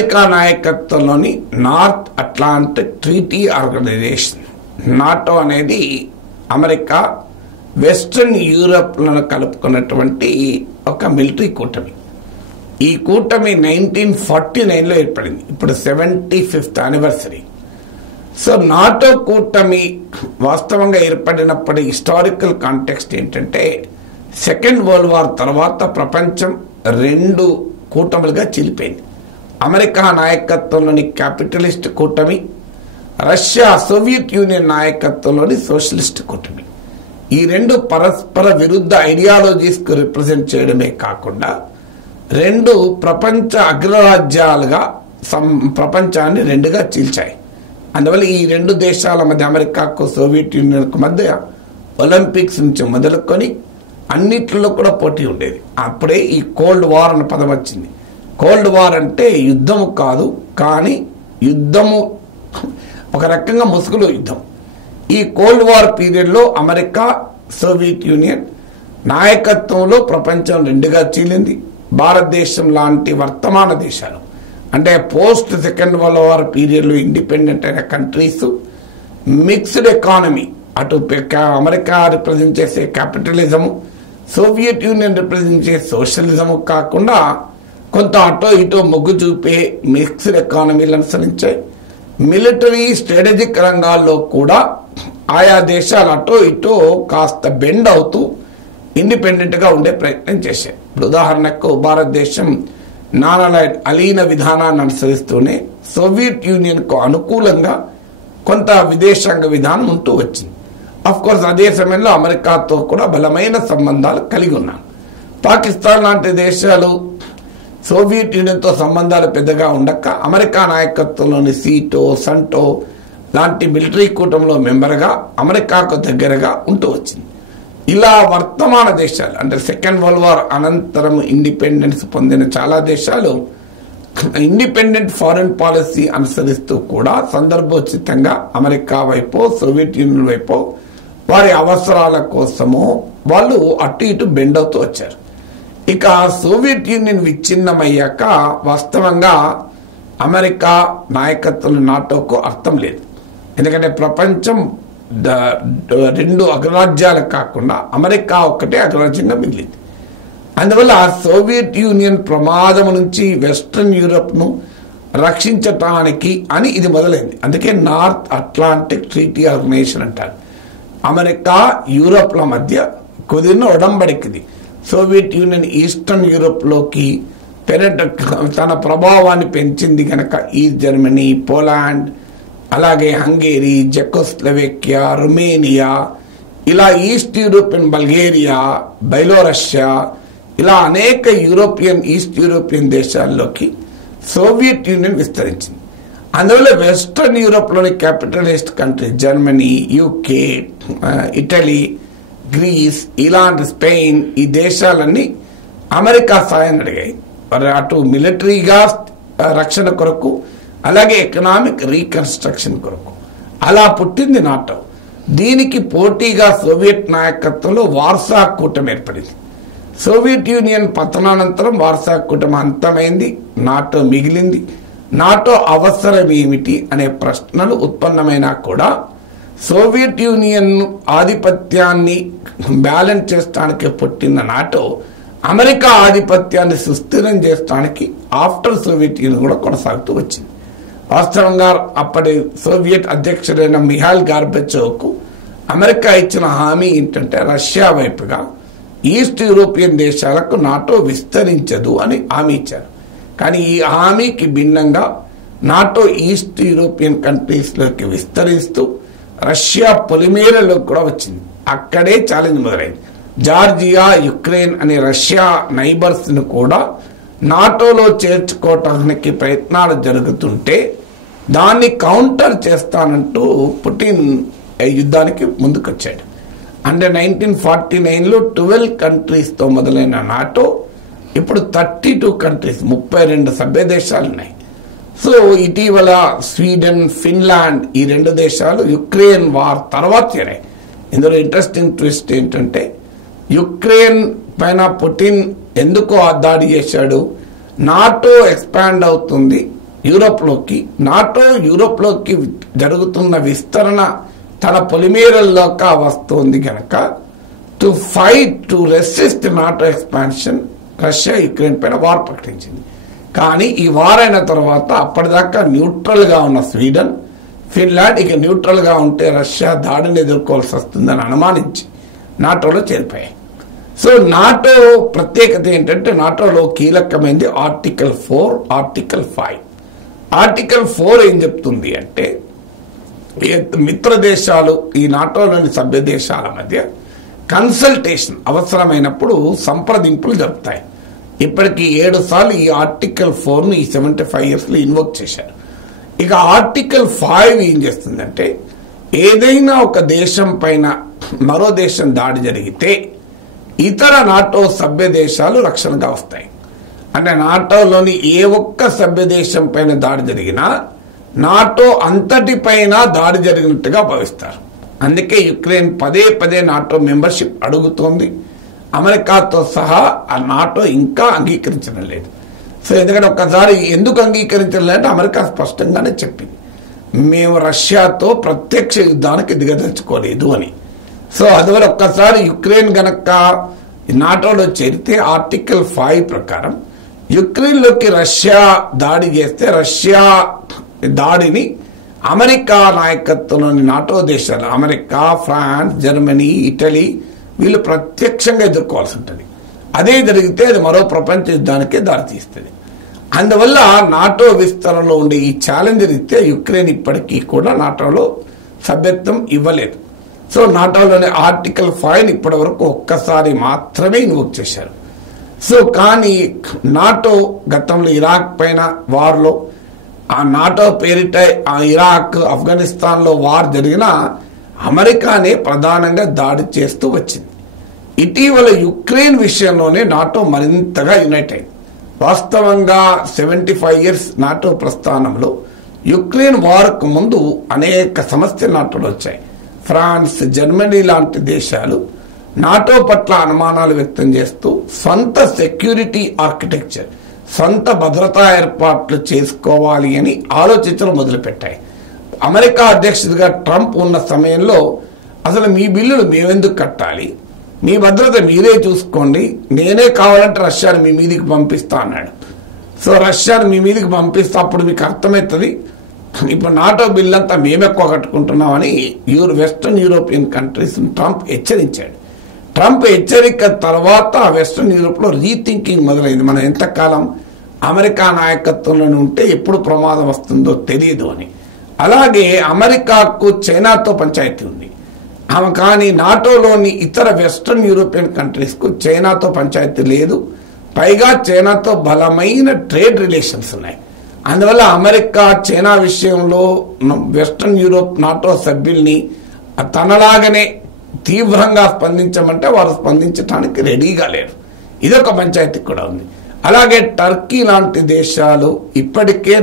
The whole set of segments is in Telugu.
అమెరికా నాయకత్వంలోని North Atlantic Treaty Organization NATO అనేది అమెరికా వెస్ట్రన్ యూరప్లను కలుపుకున్నటువంటి ఒక మిలిటరీ కూటమి. ఈ కూటమి 1949లో ఏర్పడింది. ఇప్పుడు 75th యానివర్సరీ. సో నాటో కూటమి వాస్తవంగా ఏర్పడినప్పటి హిస్టారికల్ కాంటెక్స్ట్ ఏంటంటే, సెకండ్ వరల్డ్ వార్ తర్వాత ప్రపంచం 2 కూటములుగా చీలిపోయింది. అమెరికా నాయకత్వంలోని క్యాపిటలిస్ట్ కూటమి, రష్యా సోవియట్ యూనియన్ నాయకత్వంలోని సోషలిస్ట్ కూటమి. ఈ 2 పరస్పర విరుద్ధ ఐడియాలజీస్కు రిప్రజెంట్ చేయడమే కాకుండా 2 ప్రపంచ అగ్రరాజ్యాలుగా ప్రపంచాన్ని 2గా చీల్చాయి. అందువల్ల ఈ 2 దేశాల మధ్య, అమెరికాకు సోవియట్ యూనియన్కు మధ్య ఒలింపిక్స్ నుంచి మొదలుకొని అన్నిట్లో కూడా పోటీ ఉండేది. అప్పుడే ఈ కోల్డ్ వార్ అనే పదం వచ్చింది. కోల్డ్ వార్ అంటే యుద్ధము కాదు, కానీ యుద్ధము ఒక రకంగా ముసుగులో యుద్ధం. ఈ కోల్డ్ వార్ పీరియడ్లో అమెరికా, సోవియట్ యూనియన్ నాయకత్వంలో ప్రపంచం 2గా చీలింది. భారతదేశం లాంటి వర్తమాన దేశాలు, అంటే పోస్ట్ సెకండ్ వరల్డ్ వార్ పీరియడ్లో ఇండిపెండెంట్ అయిన కంట్రీస్ మిక్స్డ్ ఎకానమీ, అటు అమెరికా రిప్రజెంట్ చేసే క్యాపిటలిజము, సోవియట్ యూనియన్ రిప్రజెంట్ చేసే సోషలిజము కాకుండా కొంత అటో ఇటో మొగ్గు చూపే మిక్స్డ్ ఎకానమీలు అనుసరించాయి. మిలిటరీ స్ట్రాటజిక్ రంగాల్లో కూడా ఆయా దేశాలు అటో ఇటో కాస్త బెండ్ అవుతూ ఇండిపెండెంట్గా ఉండే ప్రయత్నం చేశాయి. ఇప్పుడు ఉదాహరణకు భారతదేశం నాన్ అలీన విధానాన్ని అనుసరిస్తూనే సోవియట్ యూనియన్కు అనుకూలంగా కొంత విదేశాంగ విధానం ఉంటూ వచ్చింది. అఫ్కోర్స్ అదే సమయంలో అమెరికాతో కూడా బలమైన సంబంధాలు కలిగి ఉన్నాం. పాకిస్తాన్ లాంటి దేశాలు సోవియట్ యూనియన్తో సంబంధాలు పెద్దగా ఉండక అమెరికా నాయకత్వంలోని సీటో, సంటో లాంటి మిలిటరీ కూటమిలో మెంబర్గా అమెరికాకు దగ్గరగా ఉంటూ వచ్చింది. ఇలా వర్తమాన దేశాలు, అంటే సెకండ్ వరల్డ్ వార్ అనంతరం ఇండిపెండెన్స్ పొందిన చాలా దేశాలు ఇండిపెండెంట్ ఫారిన్ పాలసీ అనుసరిస్తూ కూడా సందర్భోచితంగా అమెరికా వైపు, సోవియట్ యూనియన్ వైపు వారి అవసరాల కోసము వాళ్ళు అటు ఇటు బెండ్ అవుతూ వచ్చారు. ఇక సోవియట్ యూనియన్ విచ్ఛిన్నమయ్యాక వాస్తవంగా అమెరికా నాయకత్వంలో నాటోకు అర్థం లేదు. ఎందుకంటే ప్రపంచం 2 అగ్రరాజ్యాలు కాకుండా అమెరికా ఒక్కటే అగ్రరాజ్యంగా మిగిలింది. అందువల్ల సోవియట్ యూనియన్ ప్రమాదం నుంచి వెస్ట్రన్ యూరప్ను రక్షించటానికి అని ఇది మొదలైంది. అందుకే నార్త్ అట్లాంటిక్ ట్రీటీ ఆర్గనైజేషన్ అంటారు. అమెరికా, యూరప్ల మధ్య కుదిరిన ఒడంబడికిది. సోవియట్ యూనియన్ ఈస్టర్న్ యూరప్లోకి తన ప్రభావాన్ని పెంచింది కనుక ఈస్ట్ జర్మనీ, పోలాండ్, అలాగే హంగేరీ, జెకోస్లోవేకియా, రుమేనియా, ఇలా ఈస్ట్ యూరోపియన్ బల్గేరియా, బెలారస్యా, ఇలా అనేక ఈస్ట్ యూరోపియన్ దేశాల్లోకి సోవియట్ యూనియన్ విస్తరించింది. అందువల్ల వెస్ట్రన్ యూరోప్లోని capitalist country Germany, UK, Italy, Greece, ఇలాంటి స్పెయిన్, ఈ దేశాలన్నీ అమెరికా సాయాన్ని అడిగాయి. అటు మిలిటరీగా రక్షణ కొరకు, అలాగే ఎకనామిక్ రీకన్స్ట్రక్షన్ కొరకు. అలా పుట్టింది నాటో. దీనికి పోటీగా సోవియట్ నాయకత్వంలో వార్సా కూటమి ఏర్పడింది. సోవియట్ యూనియన్ పతనానంతరం వార్సా కూటమి అంతమైంది, నాటో మిగిలింది. నాటో అవసరం ఏమిటి అనే ప్రశ్నలు ఉత్పన్నమైనా కూడా సోవియట్ యూనియన్ ఆధిపత్యాన్ని బ్యాలెన్స్ చేయడానికి పుట్టిన నాటో అమెరికా ఆధిపత్యాన్ని సుస్థిరం చేయడానికి ఆఫ్టర్ సోవియట్ యూనియన్ కూడా కొనసాగుతూ వచ్చింది. వాస్తవంగా అప్పటి సోవియట్ అధ్యక్షుడైన మిఖాయిల్ గార్బచోవ్కు అమెరికా ఇచ్చిన హామీ ఏంటంటే రష్యా వైపుగా ఈస్ట్ యూరోపియన్ దేశాలకు నాటో విస్తరించదు అని హామీ ఇచ్చారు. కానీ ఈ హామీకి భిన్నంగా నాటో ఈస్ట్ యూరోపియన్ కంట్రీస్లోకి విస్తరిస్తూ రష్యా పొలిమేరలోకి కూడా వచ్చింది. అక్కడే ఛాలెంజ్ మొదలైంది. జార్జియా, యుక్రెయిన్ అనే రష్యా నైబర్స్ను కూడా నాటోలో చేర్చుకోవటానికి ప్రయత్నాలు జరుగుతుంటే దాన్ని కౌంటర్ చేస్తానంటూ పుటిన్ యుద్ధానికి ముందుకొచ్చాడు. అంటే 1949లో 12 కంట్రీస్తో మొదలైన నాటో ఇప్పుడు 32 కంట్రీస్, 32 సభ్య దేశాలు ఉన్నాయి. సో ఇటీవల స్వీడన్, ఫిన్లాండ్ ఈ 2 దేశాలు యుక్రెయిన్ వార్ తర్వాత చేరాయి. ఇందులో ఇంట్రెస్టింగ్ ట్విస్ట్ ఏంటంటే యుక్రెయిన్ పైన పుటిన్ ఎందుకు దాడి చేశాడు? నాటో ఎక్స్పాండ్ అవుతుంది, యూరోప్లోకి, నాటో యూరోప్లోకి జరుగుతున్న విస్తరణ తన పొలిమేరల్లోకి వస్తుంది కనుక to fight to resist NATO expansion Russia Ukraine పైన వార్ ప్రకటించింది. కానీ ఈ వార్ అయిన తర్వాత అప్పటిదాకా న్యూట్రల్గా ఉన్న స్వీడన్, ఫిన్లాండ్ ఇక న్యూట్రల్గా ఉంటే రష్యా దాడిని ఎదుర్కోవాల్సి వస్తుందని అనుమానించి నాటోలో చేరిపోయాయి. సో నాటో ప్రత్యేకత ఏంటంటే నాటోలో కీలకమైనది ఆర్టికల్ 4, ఆర్టికల్ 5. ఆర్టికల్ 4 ఏం చెప్తుంది అంటే మిత్ర దేశాలు ఈ నాటోలోని సభ్య దేశాల మధ్య కన్సల్టేషన్ అవసరమైనప్పుడు సంప్రదింపులు జరుపుతాయి. ఇప్పటికీ 7 సార్లు ఈ ఆర్టికల్ 4ను ఈ 75 ఇయర్స్లో ఇన్వోక్ చేశారు. ఇక ఆర్టికల్ 5 ఏం చేస్తుందంటే ఏదైనా ఒక దేశం పైన మరో దేశం దాడి జరిగితే ఇతర నాటో సభ్య దేశాలు రక్షణగా వస్తాయి. అంటే నాటోలోని ఏ ఒక్క సభ్య దేశం పైన దాడి జరిగినా నాటో అంతటిపైన దాడి జరిగినట్టుగా భావిస్తారు. అందుకే యుక్రెయిన్ పదే పదే నాటో మెంబర్షిప్ అడుగుతోంది. అమెరికాతో సహా ఆ నాటో ఇంకా అంగీకరించడం లేదు. సో ఎందుకంటే ఒక్కసారి ఎందుకు అంగీకరించలేదంటే అమెరికా స్పష్టంగానే చెప్పింది, మేము రష్యాతో ప్రత్యక్ష యుద్ధానికి దిగదలుచుకోలేదు అని. సో అందువల్ల ఒక్కసారి యుక్రెయిన్ గనక నాటోలో చేరితే ఆర్టికల్ 5 ప్రకారం యుక్రెయిన్లోకి రష్యా దాడి చేస్తే రష్యా దాడిని అమెరికా నాయకత్వంలోని నాటో దేశాలు అమెరికా, ఫ్రాన్స్, జర్మనీ, ఇటలీ వీళ్ళు ప్రత్యక్షంగా ఎదుర్కోవాల్సి ఉంటుంది. అదే జరిగితే అది మరో ప్రపంచ యుద్ధానికే దారితీస్తుంది. అందువల్ల నాటో విస్తరణలో ఉండే ఈ ఛాలెంజ్ రీత్యా యుక్రెయిన్ ఇప్పటికీ కూడా నాటోలో సభ్యత్వం ఇవ్వలేదు. సో నాటోలోని ఆర్టికల్ 5 ఇప్పటి వరకు ఒక్కసారి మాత్రమే ఇన్వోక్ చేశారు. సో కానీ నాటో గతంలో ఇరాక్ పైన వార్లో ఆ నాటో పేరిట ఆ ఇరాక్, ఆఫ్ఘనిస్తాన్లో వార్ జరిగిన అమెరికానే ప్రధానంగా దాడి చేస్తూ వచ్చింది. ఇటీవల యుక్రెయిన్ విషయంలోనే నాటో మరింతగా యునైట్ అయింది. వాస్తవంగా 75 ఇయర్స్ నాటో ప్రస్థానంలో యుక్రెయిన్ వార్కు ముందు అనేక సమస్యలు నాటోలో వచ్చాయి. ఫ్రాన్స్, జర్మనీ లాంటి దేశాలు నాటో పట్ల అనుమానాలు వ్యక్తం చేస్తూ సొంత సెక్యూరిటీ ఆర్కిటెక్చర్, సొంత భద్రతా ఏర్పాట్లు చేసుకోవాలి అని ఆలోచించడం మొదలుపెట్టాయి. అమెరికా అధ్యక్షుడిగా ట్రంప్ ఉన్న సమయంలో అసలు మీ బిల్లులు మేమెందుకు కట్టాలి, మీ భద్రత మీరే చూసుకోండి, నేనే కావాలంటే రష్యాను మీ మీదికి పంపిస్తా అన్నాడు. సో రష్యాను మీ మీదికి పంపిస్తే అప్పుడు మీకు అర్థమవుతుంది ఇప్పుడు నాటో బిల్ అంతా మేమెక్కువ కట్టుకుంటున్నామని వెస్టర్న్ యూరోపియన్ కంట్రీస్ ట్రంప్ హెచ్చరించాడు. ట్రంప్ హెచ్చరిక తర్వాత వెస్టర్న్ యూరోప్లో రీథింకింగ్ మొదలైంది. మనం ఎంతకాలం అమెరికా నాయకత్వంలోనే ఉంటే ఎప్పుడు ప్రమాదం వస్తుందో తెలియదు అని. అలాగే అమెరికాకు చైనాతో పంచాయతీ ఉంది. కానీ నాటోలోని ఇతర వెస్టర్న్ యూరోపియన్ కంట్రీస్కు చైనాతో పంచాయతీ లేదు. పైగా చైనాతో బలమైన ట్రేడ్ రిలేషన్స్ ఉన్నాయి. అందువల్ల అమెరికా చైనా విషయంలో వెస్టర్న్ యూరోప్ నాటో సభ్యుల్ని తనలాగనే తీవ్రంగా స్పందించమంటే వారు స్పందించడానికి రెడీగా లేరు. ఇదొక పంచాయతీ కూడా ఉంది. అలాగే టర్కీ లాంటి దేశాలు ఇప్పటికే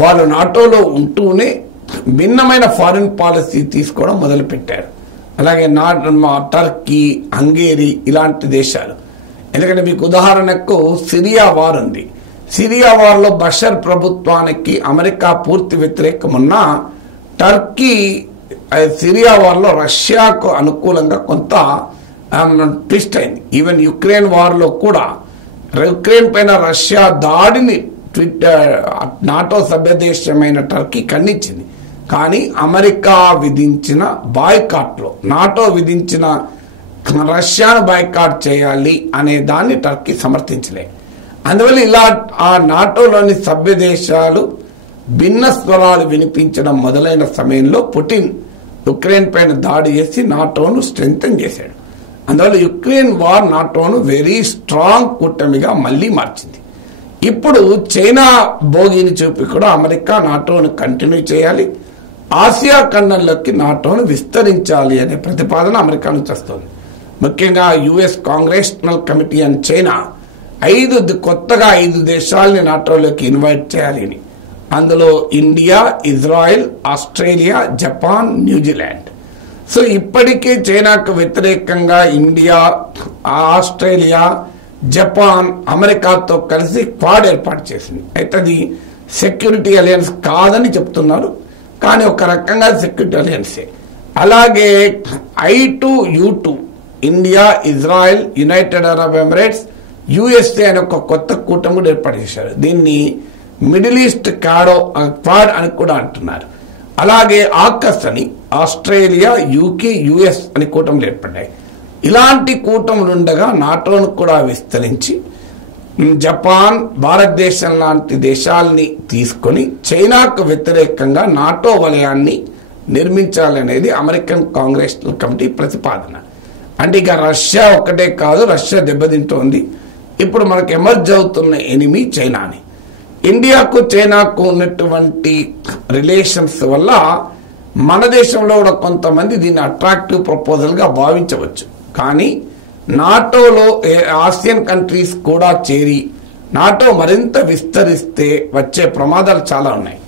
వాళ్ళు నాటోలో ఉంటూనే భిన్నమైన ఫారిన్ పాలసీ తీసుకోవడం మొదలుపెట్టారు. అలాగే టర్కీ, హంగేరీ ఇలాంటి దేశాలు. ఎందుకంటే మీకు ఉదాహరణకు సిరియా వార్ ఉంది. సిరియా వార్లో బషర్ ప్రభుత్వానికి అమెరికా పూర్తి వ్యతిరేకం ఉన్న టర్కీ సిరియా వార్లో రష్యాకు అనుకూలంగా కొంత ట్విస్ట్ అయింది. ఈవెన్ యుక్రెయిన్ వార్లో కూడా యుక్రెయిన్ పైన రష్యా దాడిని నాటో సభ్య దేశమైన టర్కీ ఖండించింది. కానీ అమెరికా విధించిన బాయ్కాట్లో నాటో విధించిన రష్యాను బాయ్కాట్ చేయాలి అనే దాన్ని టర్కీ సమర్థించలేదు. అందువల్ల ఇలా ఆ నాటోలోని సభ్య దేశాలు భిన్న స్వరాలు వినిపించడం మొదలైన సమయంలో పుటిన్ యుక్రెయిన్ పైన దాడి చేసి నాటోను స్ట్రెంగ్తన్ చేశాడు. అందువల్ల యుక్రెయిన్ వార్ నాటోను వెరీ స్ట్రాంగ్ కూటమిగా మళ్ళీ మార్చింది. ఇప్పుడు చైనా భోగిని చూపి కూడా అమెరికా నాటోను కంటిన్యూ చేయాలి, ఆసియా ఖండంలోకి నాటోను విస్తరించాలి అనే ప్రతిపాదన అమెరికా నుంచి వస్తుంది. ముఖ్యంగా US Congressional committee and China కొత్తగా 5 దేశాలని నాటోలోకి ఇన్వైట్ చేయాలి అని. అందులో India, Israel, Australia, Japan, New Zealand. So ఇప్పటికే చైనాకు వ్యతిరేకంగా ఇండియా, ఆస్ట్రేలియా, జపాన్ అమెరికాతో కలిసి క్వాడ్ ఏర్పాటు చేసింది. అయితే అది సెక్యూరిటీ అలయన్స్ కాదని చెప్తున్నారు, కానీ ఒక రకంగా సెక్యూరిటీ అలయన్సే. అలాగే I2U2 India, Israel, United Arab Emirates, USA అనే ఒక కొత్త కూటమి కూడా ఏర్పాటు చేశారు. దీన్ని మిడిల్ ఈస్ట్ క్వాడ్ అని కూడా అంటున్నారు. అలాగే ఆకస్ అని ఆస్ట్రేలియా, UK, US అని కూటములు ఏర్పడ్డాయి. ఇలాంటి కూటములు ఉండగా నాటోను కూడా విస్తరించి జపాన్, భారతదేశం లాంటి దేశాలని తీసుకొని చైనాకు వ్యతిరేకంగా నాటో వలయాన్ని నిర్మించాలనేది అమెరికన్ కాంగ్రెస్ కమిటీ ప్రతిపాదన. అంటే ఇక రష్యా ఒక్కటే కాదు, రష్యా దెబ్బతింటోంది. ఇప్పుడు మనకు ఎమర్జ్ అవుతున్న ఎనిమి చైనాని. ఇండియాకు చైనాకు ఉన్నటువంటి రిలేషన్స్ వల్ల మన దేశంలో కూడా కొంతమంది దీన్ని అట్రాక్టివ్ ప్రపోజల్గా భావించవచ్చు. కానీ నాటోలో ఆసియన్ కంట్రీస్ కూడా చేరి నాటో మరింత విస్తరిస్తే వచ్చే ప్రమాదాలు చాలా ఉన్నాయి.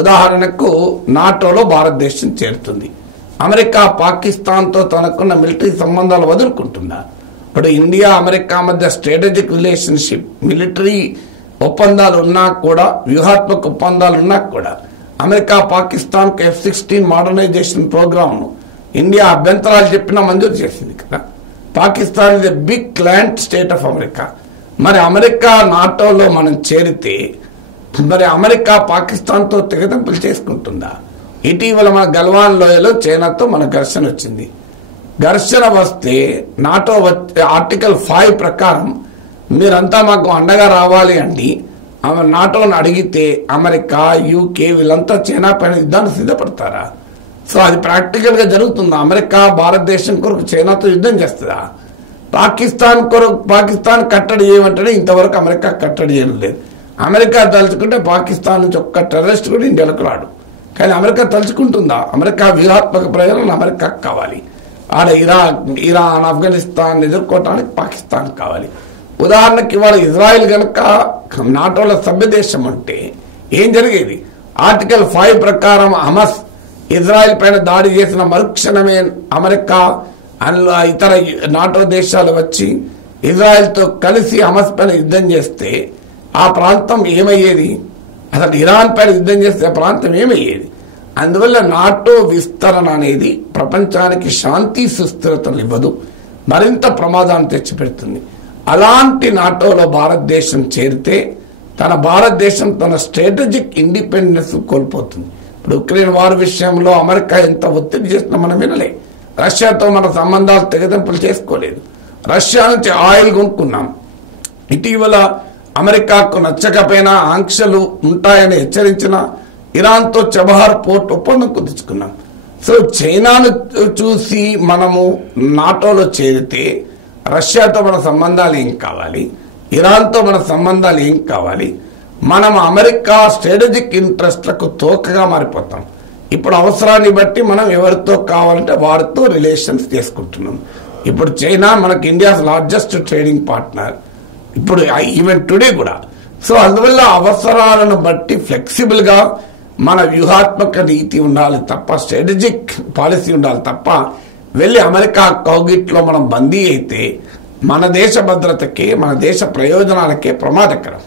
ఉదాహరణకు నాటోలో భారతదేశం చేరుతుంది. అమెరికా పాకిస్తాన్తో తనకున్న మిలిటరీ సంబంధాలు వదులుకుంటుందా? ఇప్పుడు ఇండియా అమెరికా మధ్య స్ట్రాటజిక్ రిలేషన్షిప్, మిలిటరీ ఒప్పందాలు ఉన్నా కూడా, వ్యూహాత్మక ఒప్పందాలు ఉన్నా కూడా అమెరికా పాకిస్తాన్కు F-16 మోడర్నైజేషన్ ప్రోగ్రామ్ను ఇండియా అభ్యంతరాలు చెప్పినా మంజూరు చేసింది కదా. Pakistan is a big client state of America. మరి అమెరికా నాటోలో మనం చేరితే మరి అమెరికా పాకిస్తాన్తో తెగదెంపులు చేసుకుంటుందా? ఇటీవల మన గల్వాన్ లోయలో చైనాతో మన ఘర్షణ వచ్చింది. ఘర్షణ వస్తే నాటో ఆర్టికల్ 5 ప్రకారం మీరంతా మాకు అండగా రావాలి అండి. నాటోని అడిగితే అమెరికా, UK వీళ్ళంతా చైనా పైన యుద్ధాన్ని సిద్ధపడతారా? సో అది ప్రాక్టికల్గా జరుగుతుందా? అమెరికా భారతదేశం కొరకు చైనాతో యుద్ధం చేస్తుందా? పాకిస్తాన్ కట్టడి చేయమంటే ఇంతవరకు అమెరికా కట్టడి చేయలేదు. అమెరికా తలుచుకుంటే పాకిస్తాన్ నుంచి ఒక్క టెర్రరిస్ట్ కూడా ఇండియాలకు రాడు. కానీ అమెరికా తలుచుకుంటుందా? అమెరికా వ్యూహాత్మక ప్రయోజనాలు అమెరికాకు కావాలి. ఆడ ఇరాన్, ఆఫ్ఘనిస్తాన్ ఎదుర్కోవటానికి పాకిస్తాన్ కావాలి. ఉదాహరణకి ఇవాళ ఇజ్రాయెల్ కనుక నాటోల సభ్యదేశం అంటే ఏం జరిగేది? ఆర్టికల్ 5 ప్రకారం హమస్ ఇజ్రాయెల్ పైన దాడి చేసిన మరుక్షణమే అమెరికా అందులో ఇతర నాటో దేశాలు వచ్చి ఇజ్రాయెల్తో కలిసి హమస్ పైన యుద్ధం చేస్తే ఆ ప్రాంతం ఏమయ్యేది? అసలు ఇరాన్ పైన యుద్ధం చేస్తే ఆ ప్రాంతం ఏమయ్యేది? అందువల్ల నాటో విస్తరణ అనేది ప్రపంచానికి శాంతి సుస్థిరతలు ఇవ్వదు, మరింత ప్రమాదాన్ని తెచ్చిపెడుతుంది. అలాంటి నాటోలో భారతదేశం చేరితే భారతదేశం తన స్ట్రాటజిక్ ఇండిపెండెన్స్ కోల్పోతుంది. ఇప్పుడు ఉక్రెయిన్ వార్ విషయంలో అమెరికా ఎంత ఒత్తిడి చేసినా మనం వినలే. రష్యాతో మన సంబంధాలు తెగదెంపులు చేసుకోలేదు. రష్యా నుంచి ఆయిల్ కొనుక్కున్నాం. ఇటీవల అమెరికాకు నచ్చకపోయినా ఆంక్షలు ఉంటాయని హెచ్చరించిన ఇరాన్తో చబహార్ పోర్ట్ ఒప్పందం కుదుర్చుకున్నాం. సో చైనాను చూసి మనము నాటోలో చేరితే రష్యాతో మన సంబంధాలు ఏం కావాలి? ఇరాన్తో మన సంబంధాలు ఏం కావాలి? మనం అమెరికా స్ట్రాటజిక్ ఇంట్రెస్ట్లకు తోకగా మారిపోతాం. ఇప్పుడు అవసరాన్ని బట్టి మనం ఎవరితో కావాలంటే వారితో రిలేషన్స్ చేసుకుంటున్నాం. ఇప్పుడు చైనా మనకు ఇండియాస్ లార్జెస్ట్ ట్రేడింగ్ పార్ట్నర్, ఇప్పుడు ఈవెన్ టుడే కూడా. సో అందువల్ల అవసరాలను బట్టి ఫ్లెక్సిబుల్గా మన వ్యూహాత్మక నీతి ఉండాలి తప్ప, స్ట్రాటజిక్ పాలసీ ఉండాలి తప్ప వెళ్ళి అమెరికా కౌగిట్లో మనం బందీ అయితే మన దేశ భద్రతకే, మన దేశ ప్రయోజనాలకే ప్రమాదకరం.